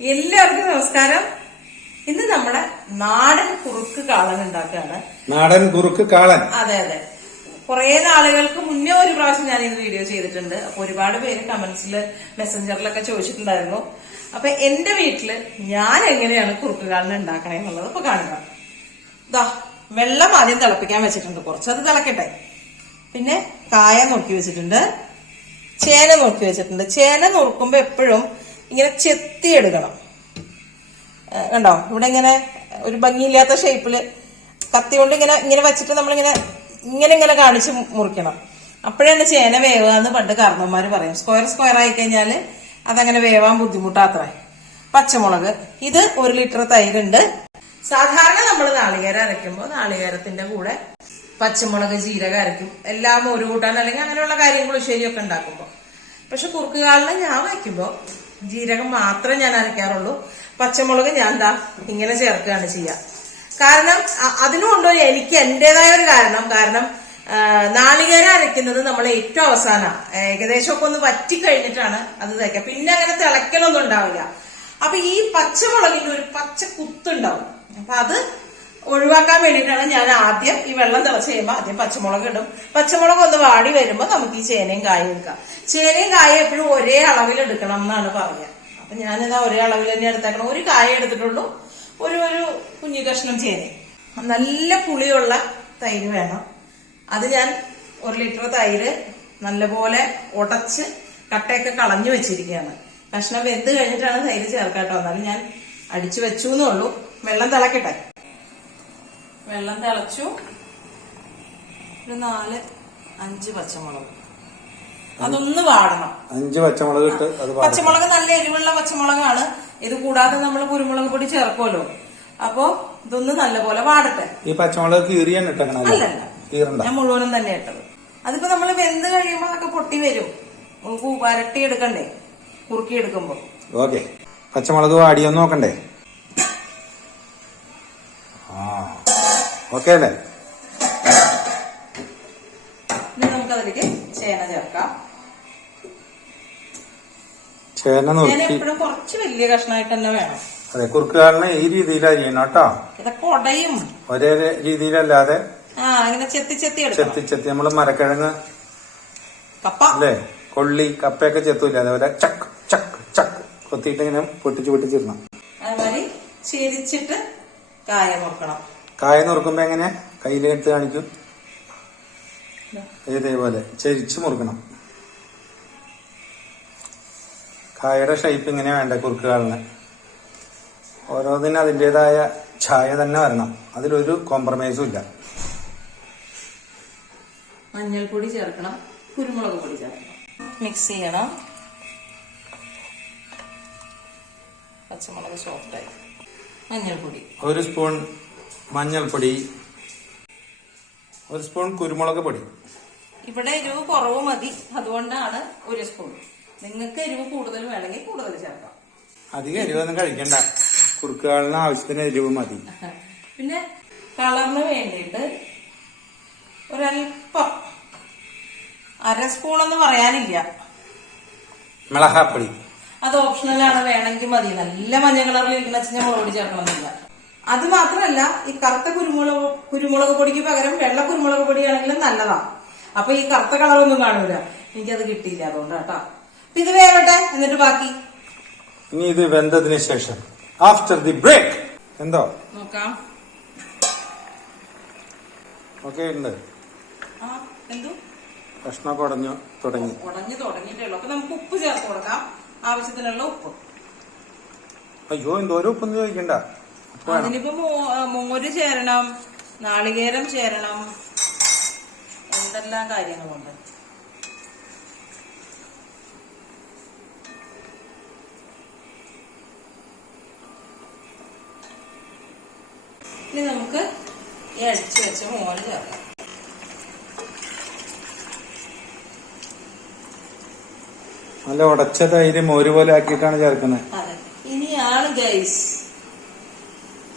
എല്ലാവർക്കും നമസ്കാരം. ഇന്ന് നമ്മുടെ നാടൻ കുറുക്ക് കാളൻ ഉണ്ടാക്കുകയാണ്. നാടൻ കുറുക്ക് കാളൻ. അതെ അതെ. കുറെ നാളുകൾക്ക് മുന്നേ ഒരു പ്രാവശ്യം ഞാൻ ഇത് വീഡിയോ ചെയ്തിട്ടുണ്ട്. അപ്പൊ ഒരുപാട് പേര് കമന്റ്സിൽ മെസ്സഞ്ചറിലൊക്കെ ചോദിച്ചിട്ടുണ്ടായിരുന്നു. അപ്പൊ എന്റെ വീട്ടിൽ ഞാൻ എങ്ങനെയാണ് കുറുക്ക് കാളൻ ഉണ്ടാക്കണേ എന്നുള്ളത് ഇപ്പൊ കാണുക. വെള്ളം ആദ്യം തിളപ്പിക്കാൻ വെച്ചിട്ടുണ്ട്. കുറച്ചത് തിളക്കട്ടെ. പിന്നെ കായ നോക്കി വെച്ചിട്ടുണ്ട്. ചേന നോക്കി വെച്ചിട്ടുണ്ട്. ചേന നുറുക്കുമ്പോ എപ്പോഴും ഇങ്ങനെ ചെത്തി എടുക്കണം. കണ്ടോ? ഇവിടെ ഇങ്ങനെ ഒരു ഭംഗിയില്ലാത്ത ഷേപ്പിൽ കത്തി കൊണ്ട് ഇങ്ങനെ ഇങ്ങനെ വെച്ചിട്ട് നമ്മളിങ്ങനെ ഇങ്ങനെ ഇങ്ങനെ കാണിച്ച് മുറിക്കണം. അപ്പോഴാണ് ചേന വേവുക എന്ന് പണ്ട് കാരണവന്മാർ പറയും. സ്ക്വയർ സ്ക്വയർ ആയി കഴിഞ്ഞാൽ അതങ്ങനെ വേവാൻ ബുദ്ധിമുട്ടാത്ര. പച്ചമുളക്. ഇത് ഒരു ലിറ്റർ തൈരുണ്ട്. സാധാരണ നമ്മൾ നാളികേരം അരയ്ക്കുമ്പോൾ നാളികേരത്തിന്റെ കൂടെ പച്ചമുളക് ജീരകം അരയ്ക്കും. എല്ലാം ഒരു കൂട്ടാൻ അല്ലെങ്കിൽ അങ്ങനെയുള്ള കാര്യങ്ങളും ശരിയൊക്കെ ഉണ്ടാക്കുമ്പോൾ പക്ഷെ കുറുക്കുകാലിന് ഞാൻ വയ്ക്കുമ്പോൾ ജീരകം മാത്രമേ ഞാൻ അരയ്ക്കാറുള്ളൂ. പച്ചമുളക് ഞാൻ എന്താ ഇങ്ങനെ ചേർക്കുകയാണ് ചെയ്യുക കാരണം അതിനുകൊണ്ട് എനിക്ക് എന്റേതായ ഒരു കാരണം. കാരണം നാളികേര അരയ്ക്കുന്നത് നമ്മൾ ഏറ്റവും അവസാന. ഏകദേശം ഒക്കെ ഒന്ന് വറ്റി കഴിഞ്ഞിട്ടാണ് അത് തയ്ക്കുക പിന്നെ അങ്ങനെ തിളക്കലൊന്നും ഉണ്ടാവില്ല. അപ്പൊ ഈ പച്ചമുളകിന് ഒരു പച്ച കുത്തുണ്ടാവും. അപ്പൊ അത് ഒഴിവാക്കാൻ വേണ്ടിയിട്ടാണ് ഞാൻ ആദ്യം ഈ വെള്ളം തിളച്ച് കഴിയുമ്പോൾ ആദ്യം പച്ചമുളക് ഇടും. പച്ചമുളക് ഒന്ന് വാടി വരുമ്പോൾ നമുക്ക് ഈ ചേനയും കായും എടുക്കാം. ചേനയും കായും എപ്പോഴും ഒരേ അളവിൽ എടുക്കണം എന്നാണ് പറയുക അപ്പൊ ഞാനിതാ ഒരേ അളവിൽ തന്നെ എടുത്തേക്കണം. ഒരു കായ എടുത്തിട്ടുള്ളൂ. ഒരു ഒരു കുഞ്ഞു കഷ്ണം ചേന. നല്ല പുളിയുള്ള തൈര് വേണം. അത് ഞാൻ ഒരു ലിറ്റർ തൈര് നല്ലപോലെ ഉടച്ച് കട്ടയൊക്കെ കളഞ്ഞു വെച്ചിരിക്കുകയാണ്. കഷ്ണം വെന്ത് കഴിഞ്ഞിട്ടാണ് തൈര് ചേർക്കാട്ടോ. എന്നാലും ഞാൻ അടിച്ചു വെച്ചു എന്നുള്ളൂ വെള്ളം തിളക്കട്ടെ. വെള്ളം തിളച്ചു. ഒരു നാല് അഞ്ച് പച്ചമുളക്. അതൊന്ന് വാടണം. അഞ്ച് പച്ചമുളക് ഇട്ട് അത് പച്ചമുളക് നല്ല എരിവുള്ള പച്ചമുളകാണ്. ഇത് കൂടാതെ നമ്മൾ കുരുമുളക് പൊടി ചേർക്കുമല്ലോ. അപ്പോ ഇതൊന്ന് നല്ലപോലെ വാടട്ടെ. ഈ പച്ചമുളക് കീറിയാണ് ഇട്ടേക്കണല്ലേ ഞാൻ മുഴുവനും തന്നെ ഇട്ടത്. അതിപ്പോ നമ്മൾ വെന്ത് കഴിയുമ്പോ അതൊക്കെ പൊട്ടി വരും. നമുക്ക് വരട്ടി എടുക്കണ്ടേ? കുറുക്കി എടുക്കുമ്പോ. ഓക്കെ. പച്ചമുളക് വാടിയോ നോക്കണ്ടേ? ഓക്കെ അല്ലേ ഇനി നമുക്ക് ചേന ചേർക്കാം. ചേന നുറുക്കി. കുറച്ച് വലിയ കഷ്ണമായിട്ട് തന്നെ വേണം. അതെ കുറുക്ക് കാളിനെ ഈ രീതിയിലാണ് ചെയ്യണം കേട്ടോ. ഇതൊക്കെ ഉടയും ഒരേ രീതിയിലല്ലാതെ ആ ഇങ്ങനെ ചെത്തി ചെത്തി ചെത്തി ചെത്തി നമ്മൾ മരക്കിഴങ്ങ് കപ്പ. അല്ലേ? കൊള്ളി കപ്പയൊക്കെ ചെത്തൂല? അതേപോലെ ചക്ക് ചക്ക് ചക്ക് കൊത്തിയിട്ട് ഇങ്ങനെ പൊട്ടിച്ച് പൊട്ടിച്ചിടണം. അതുമാതിരി ചെരിച്ചിട്ട് കായ മുറുക്കണം. കായ നുറുക്കുമ്പോ എങ്ങനെ? കയ്യിലെടുത്ത് കാണിക്കും. ഇതേപോലെ ചരിച്ചു മുറുക്കണം. കായയുടെ ഷേപ്പ് ഇങ്ങനെ വേണ്ട കുറുക്കുകാളിന് ഓരോന്നിനും അതിന്റെതായ ഛായ തന്നെ വരണം. അതിലൊരു കോംപ്രമൈസും ഇല്ല. മഞ്ഞൾപ്പൊടി ചേർക്കണം കുരുമുളക് പൊടി ചേർക്കണം. മിക്സ് ചെയ്യണം. പച്ചമുളക് സോഫ്റ്റായി മഞ്ഞൾപ്പൊടി. ഒരു സ്പൂൺ മഞ്ഞൾപ്പൊടി ഒരു സ്പൂൺ കുരുമുളക് പൊടി. ഇവിടെ എരിവ് കുറവ് മതി. അതുകൊണ്ടാണ് ഒരു സ്പൂൺ. നിങ്ങൾക്ക് എരിവ് കൂടുതൽ വേണമെങ്കിൽ കൂടുതൽ ചേർക്കാം. അധികം എരിവൊന്നും കഴിക്കണ്ട. കുറുക്കുകാളിന് ആവശ്യത്തിന് എരിവ് മതി. പിന്നെ കളറിന് വേണ്ടിയിട്ട് ഒരല്പം അര സ്പൂൺ എന്ന് പറയാനില്ല. മിളഹാപ്പൊടി അത് ഓപ്ഷണലാണ് വേണമെങ്കിൽ മതി. നല്ല മഞ്ഞ കളറിൽ ഇരിക്കുന്ന മുളക് പൊടി ചേർക്കണമെന്നില്ല. അത് മാത്രമല്ല ഈ കറുത്ത കുരുമുളക് കുരുമുളക് പൊടിക്ക് പകരം വെള്ള കുരുമുളക് പൊടിയാണെങ്കിലും നല്ലതാണ് അപ്പൊ ഈ കറുത്ത കളറൊന്നും കാണൂല. എനിക്കത് കിട്ടിയില്ല അതുകൊണ്ട് കേട്ടോ. അപ്പൊ ഇത് വേറട്ടെ എന്നിട്ട് ബാക്കി. ഇനി ഇത് വെന്തതിന് ശേഷം ആഫ്റ്റർ ദി ബ്രേക്ക് എന്തോ? നോക്കാം. ഓക്കെ ഉണ്ട്. ഭക്ഷണം കുടഞ്ഞു തുടങ്ങി. കുടഞ്ഞു തുടങ്ങിയിട്ടുള്ളൂ അപ്പൊ നമുക്ക് ഉപ്പ് ചേർത്ത് കൊടുക്കാം. ആവശ്യത്തിനുള്ള ഉപ്പ്. അയ്യോ എന്തോരം ഉപ്പൊന്നും ചോദിക്കണ്ട. അതിനിപ്പോ മോര് ചേരണം നാളികേരം ചേരണം എന്തെല്ലാം കാര്യങ്ങളുണ്ട്? ഇനി നമുക്ക് ഇഴച്ച് വെച്ച മോര് ചേർക്കാം. നല്ല ഉടച്ച തൈര് മോര് പോലെ ആക്കിയിട്ടാണ് ചേർക്കുന്നത്. ഇനി ഇനിയാണ് ഗൈസ്.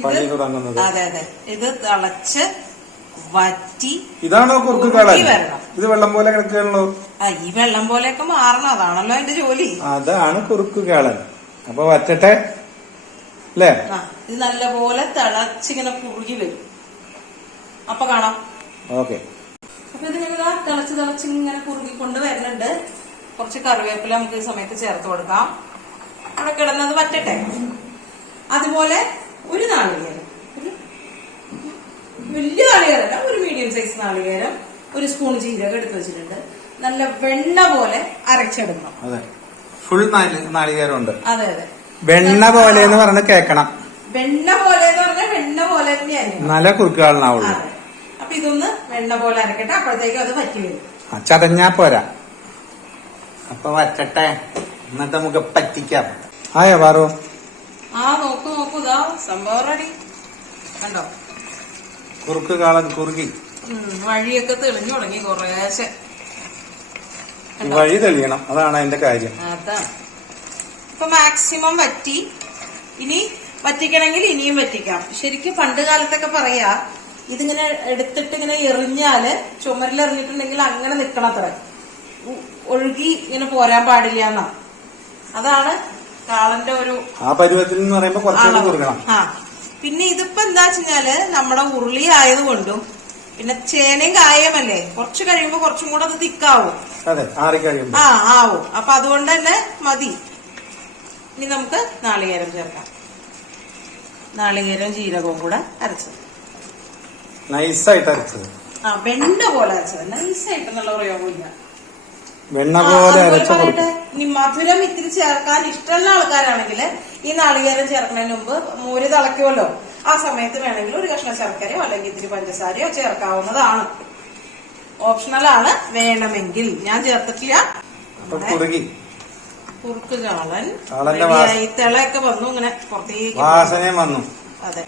തുടങ്ങുന്നത് അതെ അതെ. ഇത് തിളച്ച് വറ്റി ഇതാണോ കുറുക്ക് കാളൻ? ഇത് വെള്ളം പോലെ കിടക്കുകയാണല്ലോ? ആ ഈ വെള്ളം പോലെയൊക്കെ മാറണം. അതാണല്ലോ എന്റെ ജോലി. അതാണ് കുറുക്ക് കാളൻ. അപ്പൊ വറ്റട്ടെ? അല്ലേ? ഇത് നല്ലപോലെ തിളച്ചിങ്ങനെ കുറുകി വരും. അപ്പൊ കാണാം. ഓക്കെ. അപ്പൊ ഇത് ഞങ്ങൾ തിളച്ച് തിളച്ച് ഇങ്ങനെ കുറുകി കൊണ്ട് വരുന്നുണ്ട്. കുറച്ച് കറിവേപ്പില നമുക്ക് ഈ സമയത്ത് ചേർത്ത് കൊടുക്കാം. അവിടെ കിടന്നത് പറ്റട്ടെ അതുപോലെ ഒരു നാളികേരം. വലിയ നാളികേരമല്ല ഒരു മീഡിയം സൈസ് നാളികേരം ഒരു സ്പൂൺ ജീരകം എടുത്ത് വെച്ചിട്ടുണ്ട്. നല്ല വെണ്ണ പോലെ അരച്ചെടുക്കണം. അതെ. ഫുൾ നാളികേരം ഉണ്ട് അതെ അതെ. വെണ്ണ പോലെ എന്ന് പറഞ്ഞ് കേക്കണം. വെണ്ണ പോലെ എന്ന് പറഞ്ഞാൽ വെണ്ണ പോലെ തന്നെയായിരുന്നു നല്ല കുറുക്കുകാളനാവുള്ളൂ അപ്പൊ ഇതൊന്ന് വെണ്ണ പോലെ അരക്കട്ടെ അപ്പോഴത്തേക്കും അത് പറ്റി വരും. ചതഞ്ഞാ പോരാ. അപ്പൊ വറ്റട്ടെ. എന്നിട്ട് നമുക്ക് പറ്റിക്കാം. ആയോ പാറു ആ നോക്കൂ നോക്കൂ ഇതാ സംഭവം റെഡി കണ്ടോ? കുറുക്ക് കാളൻ കുറുകി. വഴിയൊക്കെ തെളിഞ്ഞു തുടങ്ങി കുറേശ്ശെ. വഴി തെളിയണം അതാണ് അതിന്റെ കാര്യം. അതാ. ഇപ്പൊ മാക്സിമം വറ്റി. ഇനി വറ്റിക്കണമെങ്കിൽ ഇനിയും വറ്റിക്കാം. ശരിക്കും പണ്ട് കാലത്തൊക്കെ പറയാ ഇതിങ്ങനെ എടുത്തിട്ട് ഇങ്ങനെ എറിഞ്ഞാൽ ചുമരിൽ എറിഞ്ഞിട്ടുണ്ടെങ്കിൽ അങ്ങനെ നിക്കണത്ര ഒഴുകി ഇങ്ങനെ പോരാൻ പാടില്ല എന്നാ. അതാണ് കാളന്റെ ഒരു ആ പരുവത്തിൽ എന്ന് പറയുമ്പോ കുറച്ചുകൂടി ആ. പിന്നെ ഇതിപ്പോ എന്താ വെച്ചാൽ നമ്മുടെ ഉരുളി ആയതുകൊണ്ടും പിന്നെ ചേനയും കായമല്ലേ കുറച്ച് കഴിയുമ്പോ കുറച്ചും കൂടെ അത് തിക്കാവും. അതെ ആറിക്കഴിയുമ്പോ ആ ആവും. അപ്പൊ അതുകൊണ്ട് തന്നെ മതി. ഇനി നമുക്ക് നാളികേരം ചേർക്കാം. നാളികേരവും ജീരകവും കൂടെ അരച്ചത്. നൈസായിട്ട് അരച്ചത്. ആ വെണ്ട പോലെ അരച്ചത്. നൈസായിട്ട് നല്ല പ്രയോഗമില്ല വെണ്ണ പോലെ അരച്ച പറയട്ടെ, ഇനി മധുരം ഇത്തിരി ചേർക്കാൻ ഇഷ്ടമുള്ള ആൾക്കാരാണെങ്കിൽ ഈ നാളികേരം ചേർക്കുന്നതിന് മുമ്പ് മോര് തിളയ്ക്കുമല്ലോ. ആ സമയത്ത് വേണമെങ്കിൽ ഒരു കഷ്ണം ശർക്കരയോ അല്ലെങ്കിൽ ഇത്തിരി പഞ്ചസാരയോ ചേർക്കാവുന്നതാണ്. ഓപ്ഷണൽ ആണ്. വേണമെങ്കിൽ. ഞാൻ ചേർത്തിട്ടില്ല. കുറുകി. കുറുക്ക് ചാളൻ. തിളയൊക്കെ വന്നു ഇങ്ങനെ പുറത്തേക്ക് വന്നു. അതെ.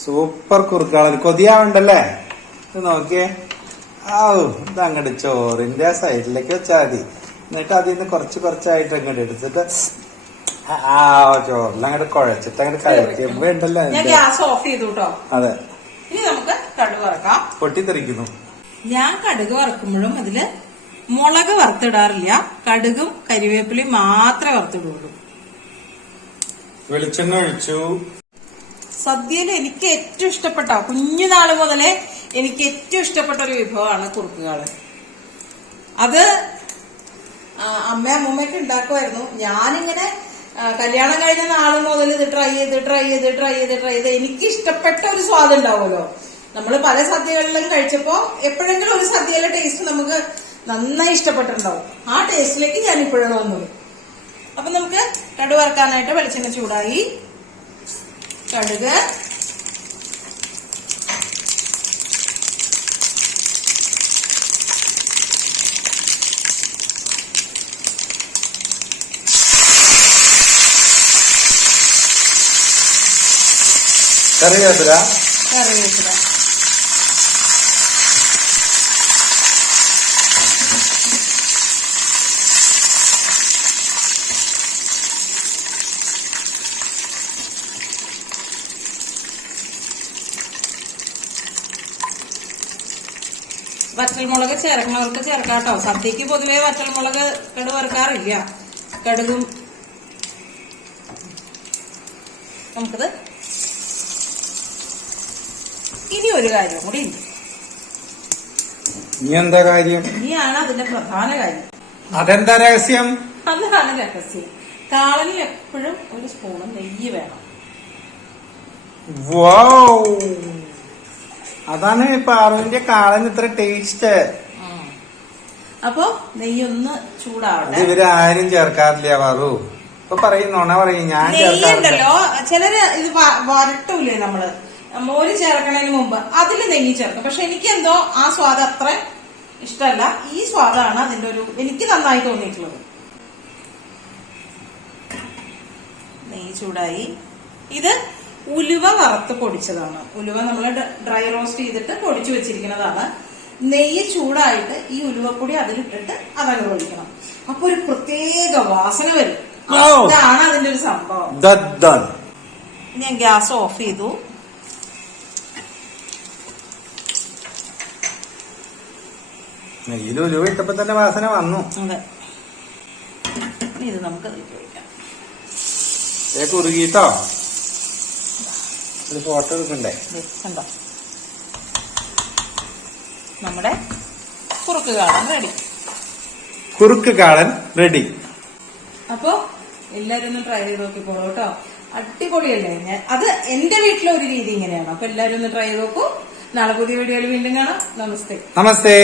സൂപ്പർ കുറുക്കാളൻ. കൊതിയാവണ്ടല്ലേ? ഇത് നോക്കിയേ. ആവു ഇത് അങ്ങോട്ട് ചോറിന്റെ സൈഡിലേക്ക് വെച്ചാൽ മതി എന്നിട്ട് അതിൽ നിന്ന് കുറച്ച് കുറച്ചായിട്ട് അങ്ങോട്ട് എടുത്തിട്ട് ആ ചോറിൽ അങ്ങോട്ട് കുഴച്ചിട്ട് അങ്ങോട്ട് കഴിക്കുമ്പോ ഉണ്ടല്ലോ ഗ്യാസ് ഓഫ് ചെയ്തു കേട്ടോ അതെ. ഇനി നമുക്ക് കടുക് വറക്കാം. പൊട്ടിത്തെറിക്കുന്നു. ഞാൻ കടുക് വറക്കുമ്പോഴും അതിൽ മുളക് വറുത്തിടാറില്ല. കടുകും കരിവേപ്പിലയും മാത്രമേ വറുത്തിടുള്ളൂ. വെളിച്ചെണ്ണ ഒഴിച്ചു. സദ്യയിൽ എനിക്ക് ഏറ്റവും ഇഷ്ടപ്പെട്ട കുഞ്ഞുനാൾ മുതലേ എനിക്ക് ഏറ്റവും ഇഷ്ടപ്പെട്ട ഒരു വിഭവമാണ് കുറുക്കുകാൾ. അത് അമ്മയും അമ്മ അമ്മൂമ്മയൊക്കെ ഉണ്ടാക്കുമായിരുന്നു. ഞാനിങ്ങനെ കല്യാണം കഴിഞ്ഞ നാൾ മുതൽ ഇത് ട്രൈ ചെയ്ത് ട്രൈ ചെയ്ത് ട്രൈ ചെയ്ത് ട്രൈ ചെയ്ത് എനിക്ക് ഇഷ്ടപ്പെട്ട ഒരു സ്വാദ് ഉണ്ടാവുമല്ലോ. നമ്മൾ പല സദ്യകളിലും കഴിച്ചപ്പോ എപ്പോഴെങ്കിലും ഒരു സദ്യയിലെ ടേസ്റ്റ് നമുക്ക് നന്നായി ഇഷ്ടപ്പെട്ടിട്ടുണ്ടാവും. ആ ടേസ്റ്റിലേക്ക് ഞാൻ ഇപ്പോഴാണ് വന്നത്. അപ്പൊ നമുക്ക് കടുവറക്കാനായിട്ട് വെളിച്ചെണ്ണ ചൂടായി. കടുക് കറിവേപ്പില. കറിവേപ്പില. വറ്റൽമുളക് ചേർക്കണവർക്ക് ചേർക്കാട്ടോ. സദ്യക്ക് പൊതുവേ വറ്റൽമുളക് കടു വറുക്കാറില്ല. കടുകും. നമുക്കിത് ഇനി ഒരു കാര്യം കൂടി. നീ എന്താ കാര്യം? നീയാണ് അതിന്റെ പ്രധാന കാര്യം. അതെന്താ രഹസ്യം? അതാണ് രഹസ്യം. കാളനിൽ എപ്പോഴും ഒരു സ്പൂണ് നെയ്യ് വേണം. വൗ. അതാണ് പാറുവിന്റെ കാളൻ ഇത്ര ടേസ്റ്റ് അപ്പൊ നെയ്യൊന്ന് ചൂടാവട്ടെ. ഇവർ ആരും ചേർക്കാറില്ല പാറു ഇപ്പൊ പറയുന്നോണ നുണ പറയും ഞാൻ നെയ്യ് ചേർക്കാറില്ല. ഉണ്ടല്ലോ. ചിലര് ഇത് വരട്ടൂലേ നമ്മൾ? മോര് ചേർക്കണതിന് മുമ്പ് അതിൽ നെയ്യ് ചേർക്കും. പക്ഷെ എനിക്കെന്തോ ആ സ്വാദ് അത്ര ഇഷ്ടമല്ല ഈ സ്വാദാണ് അതിന്റെ ഒരു എനിക്ക് നന്നായി തോന്നിയിട്ടുള്ളത്. നെയ്യ് ചൂടായി. ഇത് ഉലുവ വറുത്ത് പൊടിച്ചതാണ്. ഉലുവ നമ്മൾ ഡ്രൈ റോസ്റ്റ് ചെയ്തിട്ട് പൊടിച്ചു വെച്ചിരിക്കുന്നതാണ്. നെയ്യ് ചൂടായിട്ട് ഈ ഉലുവപ്പൊടി അതിലിട്ടിട്ട് അതങ്ങ് ഒഴിക്കണം. അപ്പൊ ഒരു പ്രത്യേക വാസന വരും. അതാണ് അതിന്റെ ഒരു സംഭവം. ഞാൻ ഗ്യാസ് ഓഫ് ചെയ്തു. നെയ്യിൽ ഉലുവ ഇട്ടപ്പോ തന്നെ വാസന വന്നു. അതെ. ഇത് നമുക്ക് ഉപയോഗിക്കാം കുറുകിട്ടോ? ഒരു ഫോട്ടോ എടുക്കണ്ടേ? കണ്ടോ? നമ്മുടെ കുറുക്ക് കാണാൻ റെഡി. കുറുക്ക് കാളൻ റെഡി. അപ്പൊ എല്ലാരും ഒന്ന് ട്രൈ ചെയ്ത് നോക്കിക്കോട്ടോ കേട്ടോ. അടിപൊളിയല്ലേ? ഞാൻ അത് എന്റെ വീട്ടിലെ ഒരു രീതി ഇങ്ങനെയാണ്. അപ്പൊ എല്ലാരും ഒന്ന് ട്രൈ ചെയ്ത് നോക്കൂ. നാളെ പുതിയ വീഡിയോയിൽ വീണ്ടും കാണാം. നമസ്തേ. നമസ്തേ.